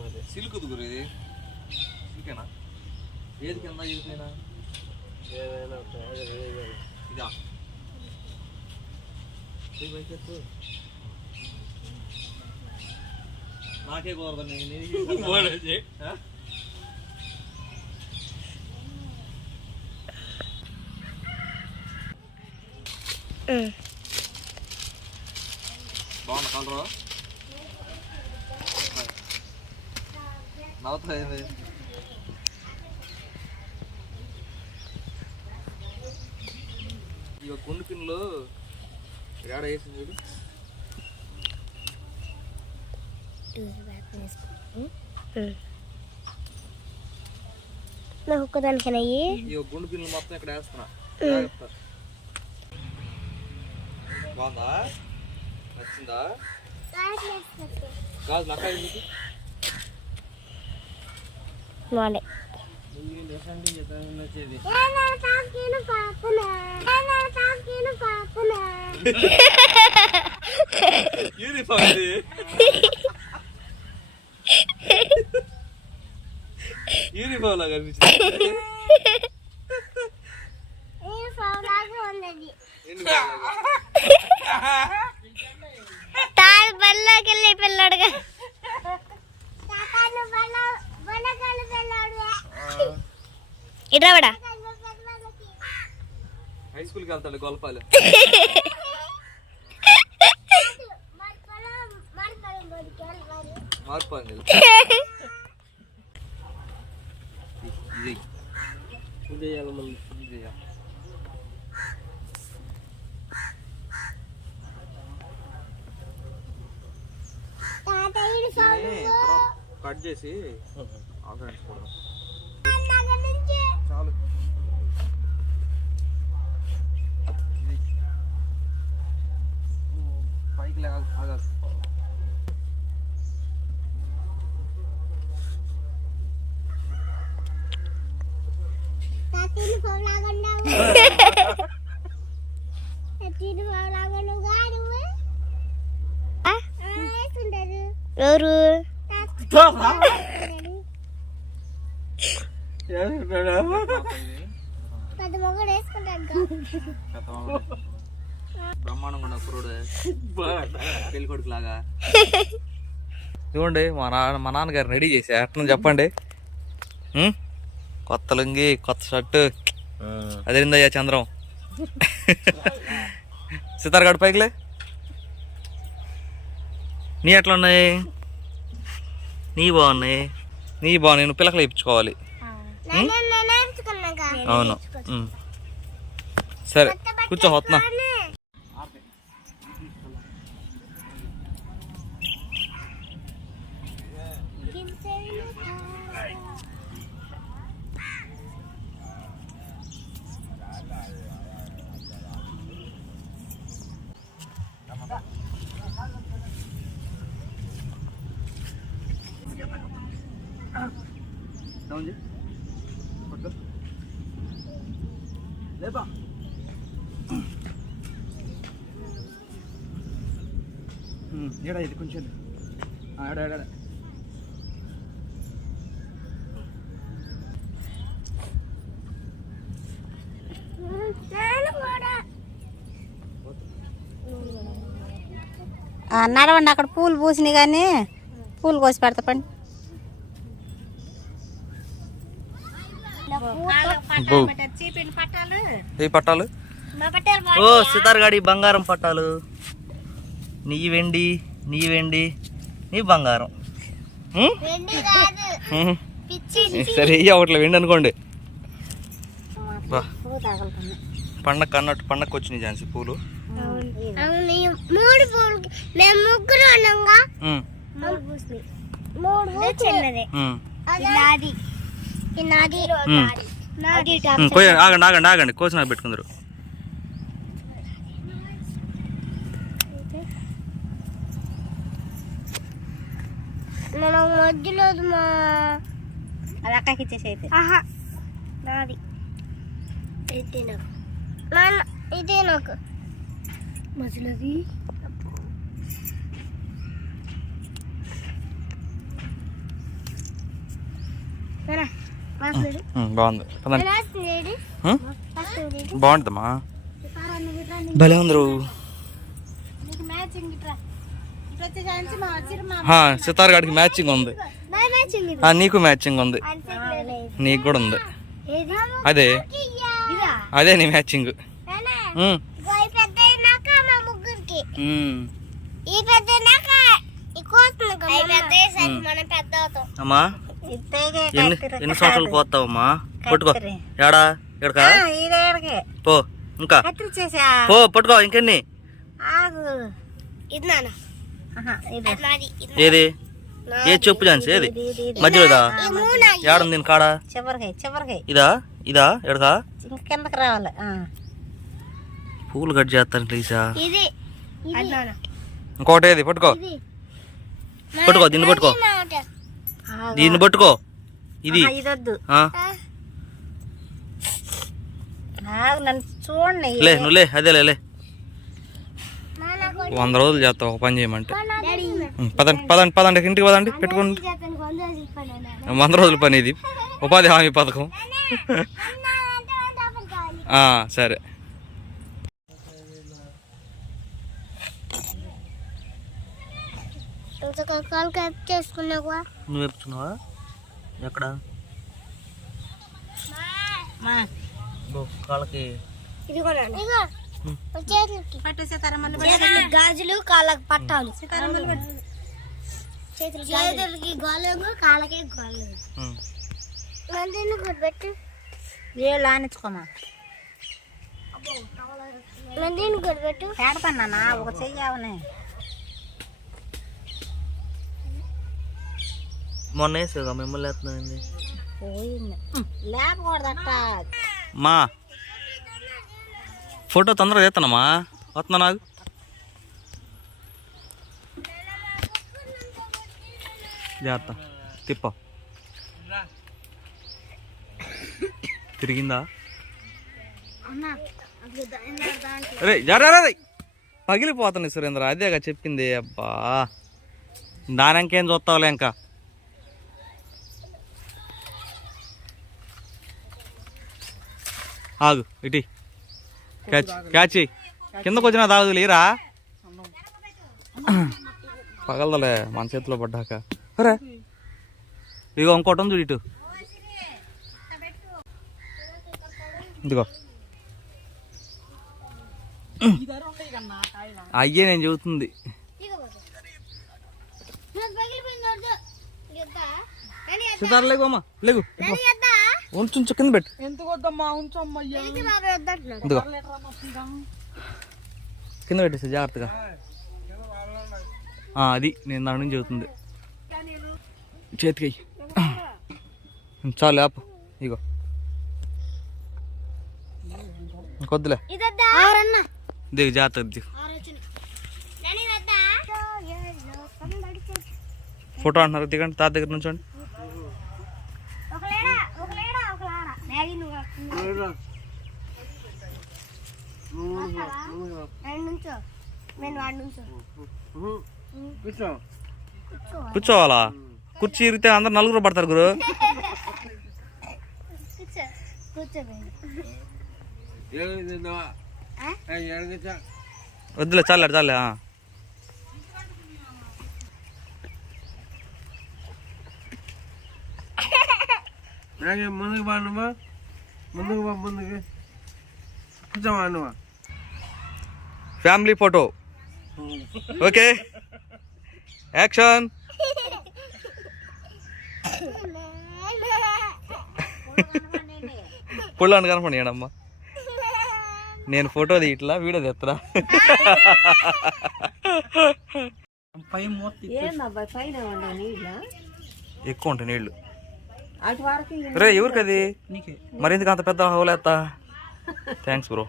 మరి. సిల్క్ గురు ఇది. సిల్కేనా? ఏది కింద అదే ఏదైనా. ఇదా. నాకే కుదరదు? బాగుంది కలరు? నవ్వుతుంది ఇక గుండు పిన్నులు ఏడ వేసింది చూడు? నాకు ఒక్కదానికైనా అయ్యి ఇక గుండు పిన్నులు మొత్తం ఇక్కడ వేస్తున్నా. బాగుందా? నచ్చిందా? కాదు నక్క వచ్చేది యూనిఫామ్ లాగా లాగా. తాడు బల్లోకి వెళ్ళి పిల్లడుగా ఇట్రావడా హై స్కూల్కి వెళ్తాడు గొల్లపాలెం మార్పు అంది. ఇది. ఇది పైకి లేక ఆగాలి ఎవరు పెద్ద మొగడు వేసుకుంటాడు బ్రహ్మాండంగా ఉన్న కురుడు పెళ్ళి కొడుకు లాగా చూడండి మా నాన్న మా నాన్నగారు రెడీ చేసా అట్లా చెప్పండి? కొత్త లుంగి కొత్త షర్టు. అదేందయ్యా చంద్రం? సితార్గాడు పైకిలే నీ ఎట్లా ఉన్నాయి? నీ బాగున్నాయి. నీ బాగున్నాయి. నువ్వు పిల్లకలు ఇప్పించుకోవాలి అవును. సరే కూర్చో వస్తున్నా డౌన్ చేయి పట్టుకో లేపా ఇది కొంచెం. నడవండి అక్కడ పూలు పూసినాయి కానీ పూలు కోసి పెడతా పండి. చీపిన పట్టాలు? ఏ పట్టాలు ఓ సితార్ గాడి బంగారం పట్టాలు. నీ వెండి. నీ వెండి నీ బంగారం. సరే ఒకట్ల వెండి అనుకోండి. పండగ అన్నట్టు పండగకి వచ్చినాయి ఝాన్సీ పూలు. అవును. ఈ మూడు పూలు మేము ముగ్గురు. మూడు చిన్నది. నాది. నాది. నాది. ఆగండి ఆగండి ఆగండి. కోసిన పెట్టుకుందరు. మా అలా అక్కకి అయితే. ఆహా. నాది. ఇది నాకు. నాన్న నాకు. మధ్యలోది బాగుంది. బాగుంటుందమ్మా భలే ఉందరు సితార్ గాడికి మ్యాచింగ్ ఉంది. బాయ్ మ్యాచింగ్ ఆ, నీకు మ్యాచింగ్ ఉంది. నీకు కూడా ఉంది. అదే. ఇదా? అదే నీ మ్యాచింగ్. అమ్మా. ఎన్ని ఎన్ని సంవత్సరాలు పోతావమ్మా? పట్టుకో. ఏడా? ఇదేడికి పో ఇంకా. పో పట్టుకో ఇంకెన్ని? ఇది నాన్న. ఏది? ఏ చెప్పు ఛాన్స్ ఏది. మధ్యలో. ఏడుంది దీని కాడ? చివరికి చివరికి ఇదా? ఇదా? ఇంక కిందకి రావాలి. ఆ. పూలు కట్ చేస్తాను ప్లీజా ఇంకోటి ఏది? పట్టుకో. ఇది. పట్టుకో దీన్ని పట్టుకో. దీన్ని పట్టుకో. ఇది. చూడండి. లే నువ్వు లే అదే లే. వంద రోజులు చేస్తావు ఒక పని చేయమంటే. పదండి పదండి పదండి ఇంటికి పదండి పెట్టుకోండి. వంద రోజుల పని ఇది. ఉపాధి హామీ పథకం. సరే. నువ్వు చెప్తున్నావా ఎక్కడ? కాళ్ళకి. పట్టు గాజులు కాళ్ళకి పట్టాలు. చేతులు చేతులకి గోళము కాళ్ళకి గోళము ఏళ్ళు ఆనించుకోమా నందిని పెడతానా ఒక చెయ్యవనే మొన్న వేసేగా మిమ్మల్ని వేస్తున్నాయండి పోయింది. లేపకూడదట మా ఫోటో తొందరగా చేస్తానమ్మా వస్తున్నా నాకు. జాగ్రత్త. తిప్ప. తిరిగిందా? రే జరే పగిలిపోతుంది సురేంద్ర. అదేగా చెప్పింది. అబ్బా. దానికేం చూస్తావులే ఇంకా? ఆగు ఇటీ క్యాచ్ క్యాచ్. కిందకు వచ్చినా తాగుదు లేరా? పగలదలే మన చేతిలో పడ్డాక. అరే. ఇదిగో ఇంకోటి చూడు ఇటు. ఇదిగో. అయ్యే నేను చెబుతుంది. సితార లేగు అమ్మా లేగు ఉంచు కింద పెట్టు. ఇదిగో. కింద పెట్టేసి జాగ్రత్తగా. ఆ, అది నేను దాని నుంచి చెబుతుంది. చేతికి చాలు ఆపు. ఇగో ఇంకొద్దులే. దిగు జాగ్రత్త దిగు ఫోటో అంటున్నారు దిగండి తాత దగ్గర నుంచోండి. కూర్చో కూర్చోవాలా? కుర్చీ ఇరిగితే అందరు నలుగురు పడతారు గురు. ఏడు తిన్నావా ఎడగచ్చా వద్దులే చాలే చాలే ఆ. నాకే ముందుకు బా నువ్వు ముందుకు బా ముందుకు. కూర్చోవా నువ్వు ఫ్యామిలీ ఫోటో ఓకే యాక్షన్ పుల్లని కనపడి అమ్మా నేను ఫోటో తీయట్లా వీడియో నీళ్ళ? ఎక్కువ ఉంటాయి నీళ్ళు. రే ఎవరికి అది మరి ఎందుకు అంత పెద్ద హోలేస్తా థ్యాంక్స్ బ్రో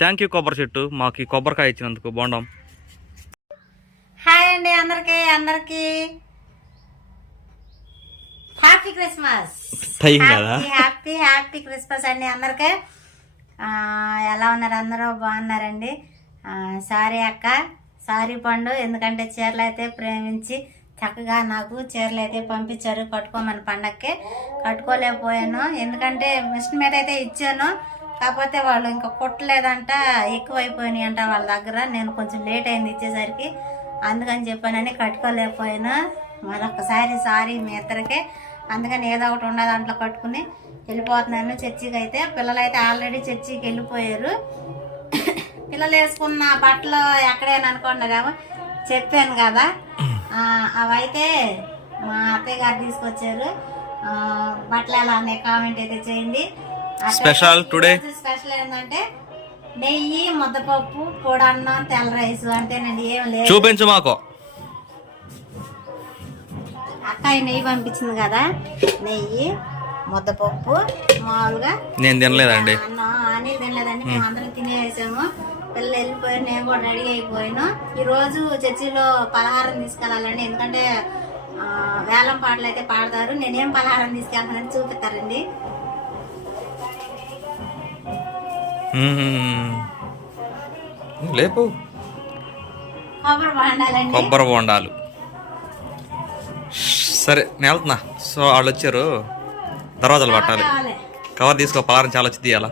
థ్యాంక్ యూ కొబ్బరి చెట్టు. మాకు ఈ కొబ్బరికాయ ఇచ్చినందుకు బాగుండం హాయ్ అండి అందరికి అందరికి. హ్యాపీ క్రిస్మస్ టైం కదా. హ్యాపీ హ్యాపీ హ్యాపీ క్రిస్మస్ అండి అందరికి. ఆ, ఎలా ఉన్నారు అందరూ? బాగున్నారండి. ఆ, సారీ అక్క. సారీ పండు ఎందుకంటే చీరలు అయితే ప్రేమించి చక్కగా నాకు చీరలు అయితే పంపించారు కట్టుకోమని పండక్కి. కట్టుకోలేకపోయాను. ఎందుకంటే మిషన్ మీద అయితే ఇచ్చాను. కాకపోతే వాళ్ళు ఇంకా కుట్టలేదంట ఎక్కువైపోయినాయి అంట వాళ్ళ దగ్గర. నేను కొంచెం లేట్ అయింది ఇచ్చేసరికి. అందుకని చెప్పానని కట్టుకోలేకపోయాను. మరొకసారి సారీ మీ ఇద్దరికి. అందుకని ఏదో ఒకటి ఉన్న దాంట్లో కట్టుకుని వెళ్ళిపోతున్నాను. చర్చికి అయితే పిల్లలు అయితే ఆల్రెడీ చర్చికి వెళ్ళిపోయారు. పిల్లలు వేసుకున్న బట్టలు ఎక్కడైనా అనుకున్నారేమో చెప్పాను కదా. అవైతే మా అత్తయ్య గారు తీసుకొచ్చారు. బట్టలు ఎలా ఉన్నాయి కామెంట్ అయితే చేయండి. Today. ఈరోజు స్పెషల్ ఏంటంటే నెయ్యి ముద్దపప్పు పొడన్నం తెల్ల రైస్ అంతేనండి ఏం లేదు. చూపించు మాకు. అక్కాయి నెయ్యి పంపించింది కదా నెయ్యి ముద్దపప్పు మామూలుగా నేను తినలేదండి. అన్నం అని తినలేదండి మేము అందరం తినేసాము. పిల్లలు వెళ్ళిపోయారు నేను కూడా రెడీ అయిపోయాను. ఈ రోజు చర్చిలో పలహారం తీసుకెళ్ళాలండి ఎందుకంటే వేలం పాటలు అయితే పాడతారు. నేనేం పలహారం తీసుకెళ్తానని చూపిస్తారండి. లేపు. కొబ్బరి బొండాలు. సరే నేను వెళ్తున్నా. సో వాళ్ళు వచ్చారు. దర్వాజాలు పట్టాలి. కవర్ తీసుకో పలారం చాలా వచ్చి తీయాలా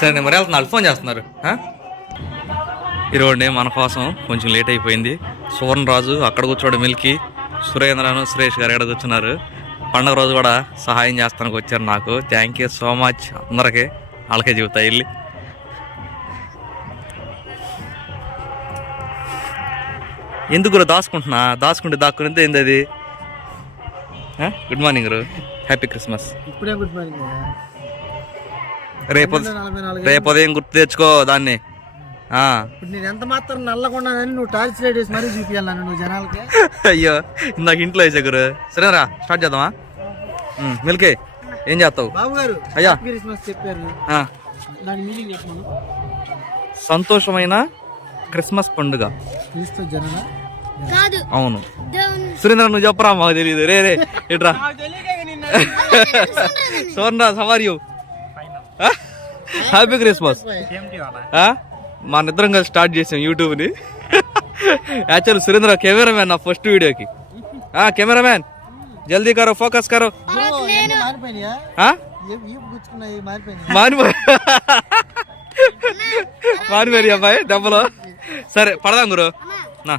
సరే నేను మరి వెళ్తున్నా. వాళ్ళు ఫోన్ చేస్తున్నారు? ఈరోజు మన కోసం కొంచెం లేట్ అయిపోయింది. సువర్ణ రాజు అక్కడ కూర్చోడు మిల్కి. సురేంద్రను సురేష్ గారు ఎక్కడ కూర్చున్నారు? పండగ రోజు కూడా సహాయం చేస్తానికి వచ్చారు నాకు. థ్యాంక్ యూ సో మచ్ అందరికీ. వాళ్ళకే చెబుతా వెళ్ళి. ఎందుకు దాచుకుంటున్నా? దాచుకుంటే దాక్కునితే ఏంది అది గుడ్ మార్నింగ్ గురు. హ్యాపీ క్రిస్మస్ ఇప్పుడే గుడ్ మార్నింగ్ రేపు రేపు ఉదయం గుర్తు తెచ్చుకో దాన్ని. ఇప్పుడు నేను ఎంత మాత్రం నల్లగొన్నానని నువ్వు టార్చ్ లైట్ వేసి మరీ చూపించాలి నువ్వు జనాలకి. అయ్యో ఇందాక ఇంట్లో వేసా గురు సరేరా స్టార్ట్ చేద్దామా? మిల్కే ఏం చేస్తావు? బాబు గారు అయ్యా క్రిస్మస్ చెప్పారు. ఆ, దాని మీనింగ్ చెప్పమను సంతోషమైన క్రిస్మస్ పండుగ. క్రీస్తు జనన కాదు. అవును. సురేంద్ర నువ్వు చెప్పరా? మాకు తెలియదు రే రే ఇట్రా. సోర్నా సవార్ యూ హ్యాపీ క్రిస్మస్? మా నిద్రం కలిసి స్టార్ట్ చేసాం యూట్యూబ్ని యాక్చువల్ సురేంద్ర కెమెరామ్యాన్ నా ఫస్ట్ వీడియోకి కెమెరామ్యాన్ జల్దీ కరో ఫోకస్ కరో. మారిపోయి అబ్బాయి దెబ్బలో సరే పడదాం గురు. నా.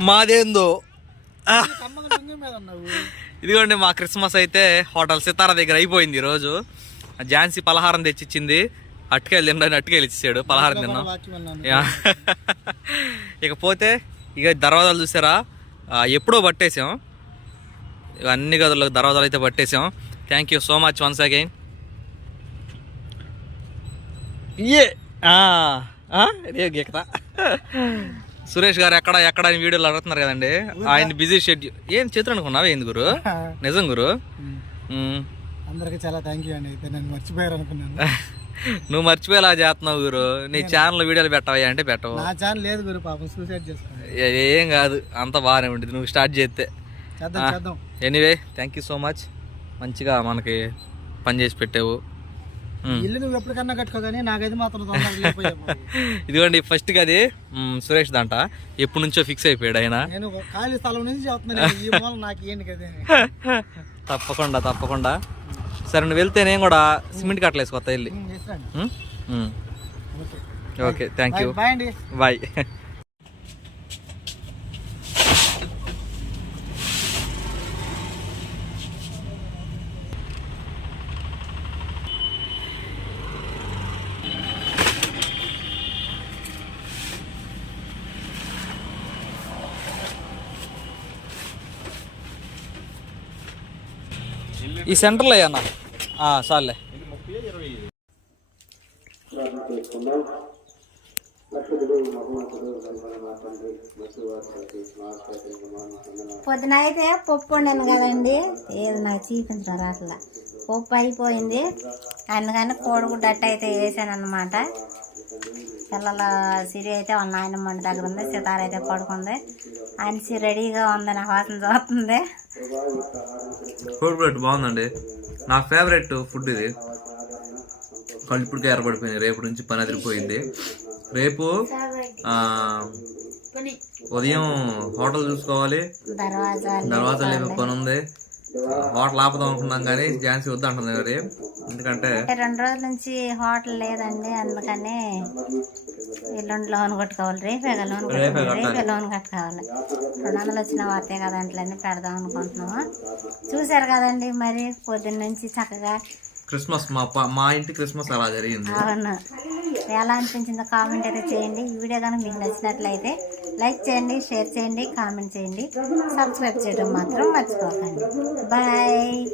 మాదేందో? ఇదిగోండి మా క్రిస్మస్ అయితే హోటల్ సితారా దగ్గర అయిపోయింది ఈరోజు. ఝాన్సీ పలహారం తెచ్చిచ్చింది. అట్టుకెళ్ళి తినడానికి అట్టుకెళ్ళి ఇచ్చాడు పలహారం తిన్నాం. ఇకపోతే ఇక దర్వాజాలు చూసారా? ఎప్పుడో పట్టేసాం. ఇక అన్ని గదులకు దర్వాజాలు అయితే పట్టేసాం. Thank you so much once again ఏ గీకతా. సురేష్ గారు ఎక్కడ ఎక్కడ అని వీడియోలు అడుగుతున్నారు కదండి. ఆయన బిజీ షెడ్యూల్ ఏం చేతులు అనుకున్నావా ఏంది గురు? నిజం గురు. అందరికి చాలా థ్యాంక్ యూ అండి. అయితే నేను మర్చిపోయారు అనుకున్నాను నువ్వు మర్చిపోయేలా చేస్తున్నావు గురు. నీ ఛానల్ వీడియోలు పెట్టవా అంటే పెట్టవు? నా ఛానల్ లేదు గురు పాపం. సూసైడ్ చేసుకోండి ఏ- కాదు. అంత బాగానే ఉంటుంది నువ్వు స్టార్ట్ చేస్తే. చేద్దాం చేద్దాం. Anyway thank you so much మంచిగా మనకి పని చేసి పెట్టావు. ఇల్లు నువ్వు ఎప్పటికన్నా కట్టుకో కానీ నాకైతే మాత్రం. ఇదిగోండి ఫస్ట్గా అది సురేష్ దంట. ఎప్పటి నుంచో ఫిక్స్ అయిపోయాడు ఆయన. నేను ఖాళీ స్థలం నుంచి చెప్తున్నాను నాకు ఏంటి కదా తప్పకుండా తప్పకుండా. సరే నువ్వు వెళ్తే నేను కూడా సిమెంట్ కట్టలు వేసుకొస్తా వెళ్ళి. ఓకే. థ్యాంక్ యూ బాయ్- ఈ సెంటర్లో అన్న చాలే. పొద్దున అయితే పప్పు వండాను కదండి. ఏది నాకు చూపించడం రాట్లా. పప్పు అయిపోయింది. అందుకని కోడిగుడ్డ అట్ట అయితే వేసాను అనమాట పిల్లల సిరి అయితే వాళ్ళ నాయనమ్మ దగ్గర ఉంది. సితార అయితే పడుకుంది. అనిసి రెడీగా ఉంది నా వాసన చూస్తుంది. ఫేవరెట్ బాగుందండి. నా ఫేవరెట్ ఫుడ్ ఇది. కళ్ళు ఇప్పటికే ఏర్పడిపోయింది రేపు నుంచి పని అదిరిపోయింది. రేపు ఉదయం హోటల్ చూసుకోవాలి. తర్వాత పని ఉంది హోటల్ ఆపుదాం అనుకున్నాం కానీ ఝాన్సీ వద్దు అంటుంది మరి ఎందుకంటే అంటే రెండు రోజుల నుంచి హోటల్ లేదండి అందుకని ఎల్లుండి లోన్ కట్టుకోవాలి. రేపే లోన్ రేపే లోన్ కట్టుకోవాలి. రెండు వందలు వచ్చిన కదా అంట్లన్నీ పెడదాం అనుకుంటున్నాము. చూశారు కదండి మరి పొద్దున్న నుంచి చక్కగా క్రిస్మస్ మా మా ఇంటి క్రిస్మస్ అలా జరిగింది. అవును. ఎలా అనిపించిందో కామెంట్ అయితే చేయండి. ఈ వీడియో కనుక మీకు నచ్చినట్లయితే లైక్ చేయండి షేర్ చేయండి కామెంట్ చేయండి. సబ్స్క్రైబ్ చేయడం మాత్రం మర్చిపోకండి. బాయ్.